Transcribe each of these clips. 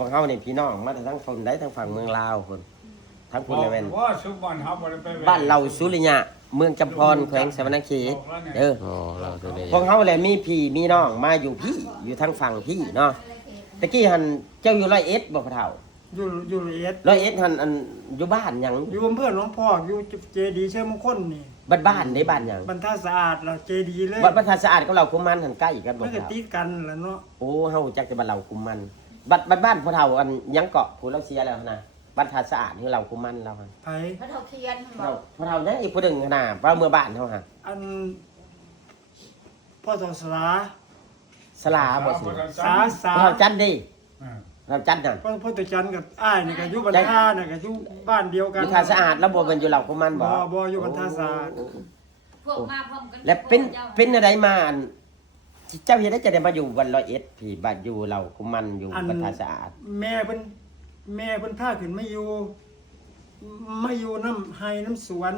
พวกเฮานี่พี่น้องมาทั้งคนได้ทั้งฝั่งเมืองลาวคนทั้งพุ่นแม่น ว่าชุบบ้านเฮาบ่ได้ไป บ้านเราสุริยะเมืองจำพรแขวงสะวรรณเขตโอ้เราตัวนี้ พวกเฮาแหละมีพี่มีน้องมาอยู่พี่อยู่ทางฝั่งพี่เนาะตะกี้หันเจ้าอยู่ร้อยเอ็ดบ่พ่อเฒ่า อยู่ละเอียด ร้อยเอ็ดหันอันอยู่บ้านหยัง อยู่อำเภอหลวงพ่ออยู่เจดีย์เชิงมงคลนี่ บ้านได้บ้านหยัง บรรทัดสะอาดล่ะเจดีย์เลย บ้านบรรทัดสะอาดกับเราคุมมันหันใกล้กันบ่ มันก็ เฒ่า ติดกันล่ะเนาะ โอ้เฮาจักจะบ้านเราคุมมันบ้านพ่อเฒ่าอันยังเกาะผู้เราเสียแล้วนะบรรทัดสะอาดคือเราคุมมันเราหั่น ไผ พระเท่าเทียนบ เรา อก พ่อเฒ่ายังอีกผู้หนึงขนาดว่าเมื่อบ้านเฮาฮะ อันพ่อทองสลา สลาบ่สิ สาสา พ่อเฒ่าจันทร์ดิเราจันทร์น่ะ พ่อตะจันกับอ้ายนี่ก็อยู่บรรทัดน่ะก็อยู่บ้านเดียวกัน บรรทัดสะอาดแล้วบ่แม่นอยู่เราคุมมันบ่ บ่อยู่บรรทัดสะอาด พวกมาพร้อมกัน และเป็นอะไรมาอันเจ้าเฮ็ดได้จะได้มาอยู่วันร้อยเอ็ดพี่บัดอยู่เราคุมมันอยู่บรรทัดสะอาด แม่เพิ่นพาขึ้นมาอยู่น้ำไห้น้ำสวน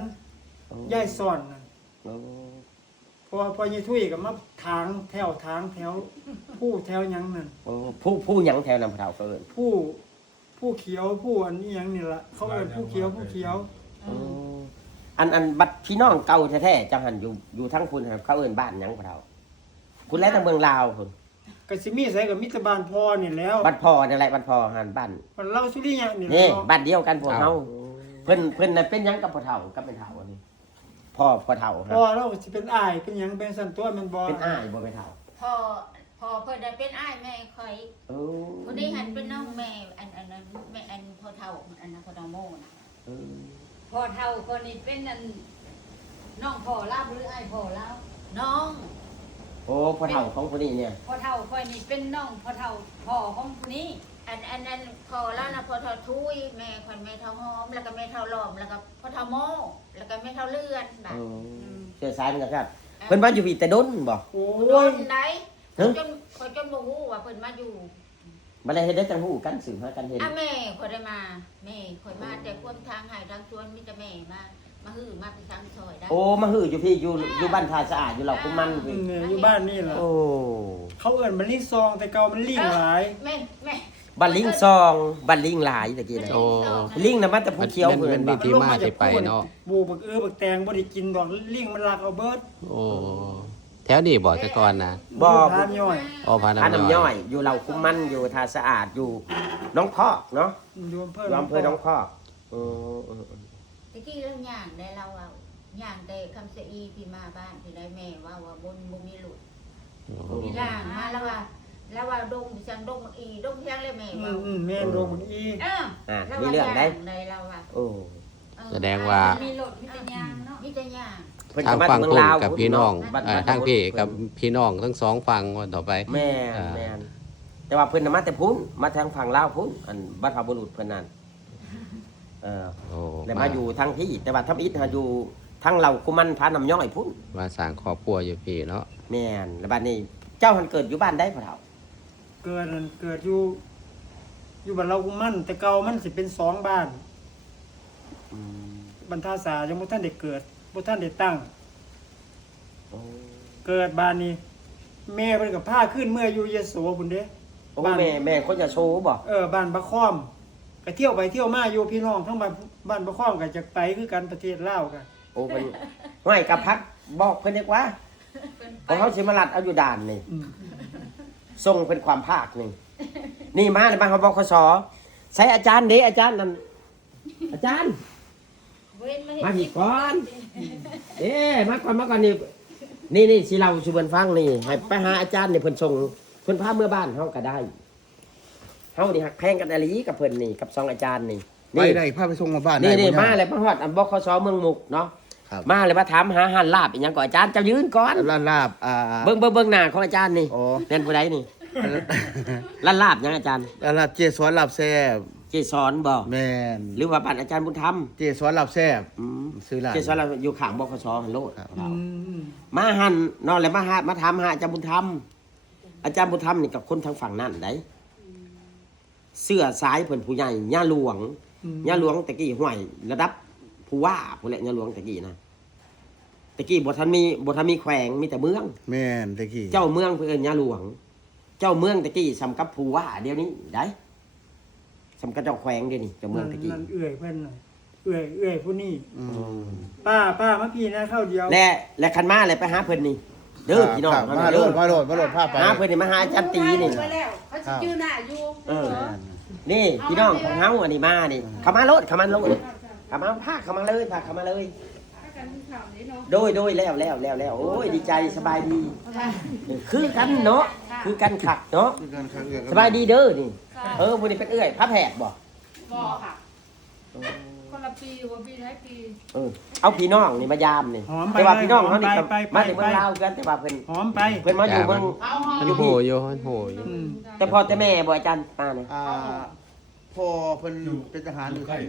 ยายซ่อนน่ะ โอ้ พอยายทุยก็มาทางแถวผู้แถวหยังนั่น โอ้ผู้หยังแถวนำเฒ่าก็เอิ้น ผู้เขียวผู้อันนี้หยังนี่ล่ะเขาเอิ้นผู้เขียว โอ้อันบัดพี่น้องเก่าแท้ๆจังหันอยู่ทั้งพุ่นครับเขาเอิ้นบ้านหยังพ่อเฒ่าคุณแล้วทางเมืองลาวพุ่น ก็สิมีไสก็มีแต่บ้านพ่อนี่แหล้ว บ้านพ่อนั่นแหละบ้านพ่อหันบ้าน มันเล่าสุริยะนี่แหละ นี่ เนาะ บ้านเดียวกันพวกเฮาเพิ่นน่ะเป็นหยังกับพ่อเฒ่ากับเป็นเฒ่าอันนี้พ่อเฒ่าครั พ่ บ อเราสิเป็นอ้ายเป็นหยังเป็นสันตัวแมันบ่ เป็นอ้ายบ่เป็นเฒ่า พอเพิ่นได้เป็นอ้ายแม่คอย โอ้ คนนี้หันเป็นน้องแม่อันนั้นแม่อันพ่อเฒ่าอันนั้นพ่อเฒ่าโม่น่ะ เออ พ่อเฒ่าคนนี้เป็นอันน้องพ่อเล่าหรือไอ้พ่อเล่า น้อง โอ้พ่อเฒ่าของคนนี้เนี่ย พ่อเฒ่าคนนี้เป็นน้องพ่อเฒ่าพ่อของคนนี้ อันนั้นพอแล้วนะพ่อเฒ่าทุยแม่คนแม่เฒ่าหอมแล้วก็แม่เฒ่าหลอมแล้วก็พ่อเฒ่าโม่แล้วก็แม่เฒ่าเลื่อนบัด เสื้อสายมันก็ครับเพิ่นมาอยู่พี่แต่ดนบ่ โอ้ โด ย นไหน ฮะ จนบ่ฮู้ว่าเพิ่นมาอยู่ บ่ได้เฮ็ดได้จังฮู้กันสืบหากันเห็น อ่ะแม่คอยได้มาแม่คอยมาแต่ความทางหายทางชวนมีแต่แม่มาฮื้อมาเป็นทางซอยได้ โอ้มาฮืออยู่พี่อยู่บ้านท่าสะอาดอยู่เหล่ากุมันพี่ เนี่ยอยู่บ้านนี่ล่ะ โอ้ เขาเอิ้นมันลิงซองแต่เก่ามันลิงหลาย แม่ บ้านลิงซองบ้านลิงหลายตะกี้น่ะ โอ้ ลิงน่ะมันแต่ผู้เขียว มัน เพิ่น มี บ่ ที่มาที่ไปเนาะ บูบักบักแตงบ่ได้กินดอกลิงมันลักเอาเบิด โอ้แถวนี้บ่แต่ก่อนนะ บ่ ทานย่อย อ๋อพา อัน น้ำ น้ำ ย่ ย่ อ อย ยอยู่เหล่ากุมันอยู่ท่าสะอาดอยู่น้องพอกเนาะ อยู่อำเภอ อยู่อำเภอน้องพอกเออ ตะกี้เราย่างได้เราเอาย่างแต่คำเสียอีพี่มาบ้านที่ได้แม่ว่าบนบ่มีหลุด มีล่างมาแล้วว่าดงดิฉันดงอีดงเที่ยงเลยแม่ว่า แม่นโดนมันอี แล้ว มี ว่า เรื่องได้ ในเราว่า โอ้ แสดงว่า มีรถมีแต่ยางเนาะ มีแต่ย่าง เพิ่น ทาง ก็มา ฝั่ง เมือง พุ่น ลาว กับพี่น้อง บ้าน ทางพี่กับพี่น้องทั้งสองฝั่งวันต่อไป แม่นแม่นแต่ว่าเพิ่นน่ะมาแต่พุ่นมาทางฝั่งลาวพุ่นอันบรรพบุรุษเพิ่นนั่นเออ โอ้ แต่มาอยู่ทางพี่แต่ว่าทำอิฐหาอยู่ทางเรากุมันพาน้ำย่อยพุ่น มาสร้างครอบครัวอยู่พี่เนาะ แม่นแล้วบัดนี้เจ้าหันเกิดอยู่บ้านได้พ่อเฒ่า เกิดอยู่บ้านเรากุมันแต่เก่ามันสิเป็นสองบ้าน บรรทัดสายังบ่ทันได้เกิดบ่ทันได้ตั้ง โอ้ เกิดบ้านนี้แม่เพิ่นก็พาขึ้นเมื่ออยู่ยโสพุ่นเด้ โอ้แม่คนจะโชว์บ่ บ้านบะค้อมก็เที่ยวไปเที่ยวมาอยู่พี่น้องทั้งบ้านบะค้อมก็จะไปคือกันประเทศลาวกัน โอ้เพิ่นห้อยกับพักบอกเพิ่นดีกว่าเพราะเขาสิมาลัดเอาอยู่ด่านนี่ส่งเป็นความภาคนี่นี่มาในบ้านเขาบคสใช้อาจารย์เด้อาจารย์นั่นอาจารย์ เว้นไม่ มาพี่ก่อนมาก่อนนี่สิเราสิเพิ่นฟังนี่ให้ไปหาอาจารย์นี่เพิ่นส่งเพิ่นพาเมื่อบ้านเฮาก็ได้เฮานี่ฮักแพงกันอหลีกับเพิ่นนี่กับสองอาจารย์นี่ ไปได้พาไปส่งมาบ้าน นี่ ได้บ่ มา เนี่ย เลยมาฮอดอันบคสเมืองมุกเนาะ ครับ มาเลยมาถามหาอาหารลาบอีหยังก่อนอาจารย์เจ้ายืนก่อน ร้านลาบเบิ่งหน้าของอาจารย์นี่ อ๋อ แม่นผู้ใดนี่ร้านลาบหยังอาจารย์ ร้านลาบเจสอนลาบแซ่บ เจสอนบ่ แม่น หรือว่าบ้านอาจารย์บุญธรรม เจสอนลาบแซ่บ อืม ซื้อร้าน เจสอนเราอยู่ข้างบคสหันโลด ครับ มาหันนอนเลยมาถามหาอาจารย์บุญธรรมอาจารย์บุญธรรมนี่กับคนทางฝั่งนั่นได้เสื้อสายเพิ่นผู้ใหญ่ย่าหลวงย่าหลวงตะกี้ห้วยระดับผู้ว่าผู้แหละย่าหลวงตะกี้นะตะกี้บ่ทันมีแขวงมีแต่เมือง แม่นตะกี้ เจ้าเมืองเพิ่นย่าหลวง เจ้าเมืองตะกี้สำกับผู้ว่าเดี๋ยวนี้ได้ สำคัญเจ้าแขวงเดี๋ยวนี้เจ้าเมืองตะกี้ นั่นเอื้อยเพิ่นน่ะเอื้อยผู้นี้ อืม ป้ามาพี่นะเข้าเดียว และคันมาเลยไปหาเพิ่นนี่เด้อพี่น้อง ครับมาโลดพาไป หาเพิ่นนี่มาหาอาจารย์ตีนี่ ไปแล้วเขาสิยืนหน้าอยู่ เออ นี่พี่น้องของเฮาอันนี้มานี่เขามาโลดเขามาพาเขามาเลยพาเขามาเลย โดยแล้วโอ้ยดีใจสบายดี คือกันเนาะคือกันขักเนาะ คือกันครับเอื้อย สบายดีเด้อนี่บุญนี่เป็นเอื้อยพระแผกบ่ บ่ค่ะคนละปีว่าปีหลายปี เอาพี่น้องนี่มายามนี่ หอมไป แต่ว่าพี่น้องเขานี่ ไป มาจากเมืองลาวกันแต่ว่าเพิ่น หอมไป เพิ่นมาอยู่เมือง เอาหอ มัน ม โหอยู่มันโหอยู่ อืม แต่พ่อแต่แม่บ่อาจารย์มาเนี่ย พ่อเพิ่นเป็นทหารอยู่ไทย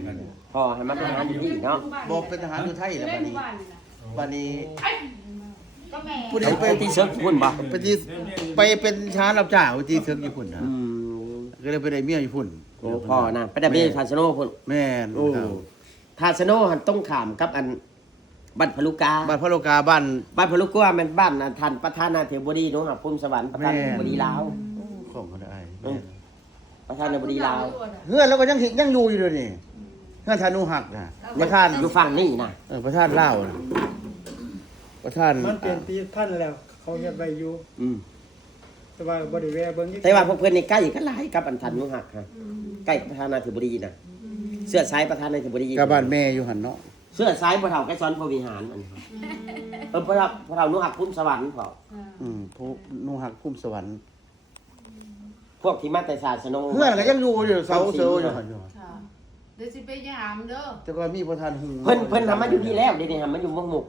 พ่อให้มาเป็นทหารอยู่นี่เนาะ บ่เป็นทหารอยู่ไทยแล้วบัดนี้ ก็แม่ ผู้ใด เอา ไป ไปที่เซิร์ฟพุ่นบ่ ไปเป็นชารับจ้างอยู่ที่เซิร์ฟญี่ปุ่นนะ อืม ก็เลยไปได้เมียญี่ปุ่น โอ้พ่อนะไปได้เบทาสโนพุ่น แม่น โอ้ทาสโนหันต้องขามกับอันบ้านพลุกา บ้านพระโลกาบ้าน บ้านพลุกาแม่นบ้านท่านประธานาธิบดีเนาะภูมิสวรรค์ประธานาธิบดีลาว ของเขาได้ ประธานาธิบดีลาว เฮือนแล้วก็ยังอยู่อยู่เลยนี่เฮือนธนูหักนะประธาน อยู่ฝั่งนี้นะ ประธานลาวนะประธาน มันเปลี่ยนปีพันแล้ว เขาเฮ็ดไว้อยู่ อืม แต่ว่าบ่ได้แวะเบิ่งอยู่ แต่ว่าพวกเพิ่นนี่ใกล้กันหลายกับอันทันนุหักฮะใกล้ประธานาธิบดีนะเสื้อสายประธานาธิบดี กับบ้านแม่อยู่หันเนาะ เสื้อสายพระเฒ่าใกล้ซ้อนพระวิหารอันนี้พระเฒ่านุหักพุ่มสวรรค์พอ ผู้นูหักคุ้มสวรรค์ พวกที่มาแต่ศาสนา เฮือนก็ยังอยู่อยู่เสาเสืออยู่หันอยู่ ค่ะเดี๋ยวสิไปยามเด้อ แต่ก็มีประธานหู เพิ่นทำมาอยู่นี่แล้วเดี๋ยวนี้ทำมาอยู่เมืองมุก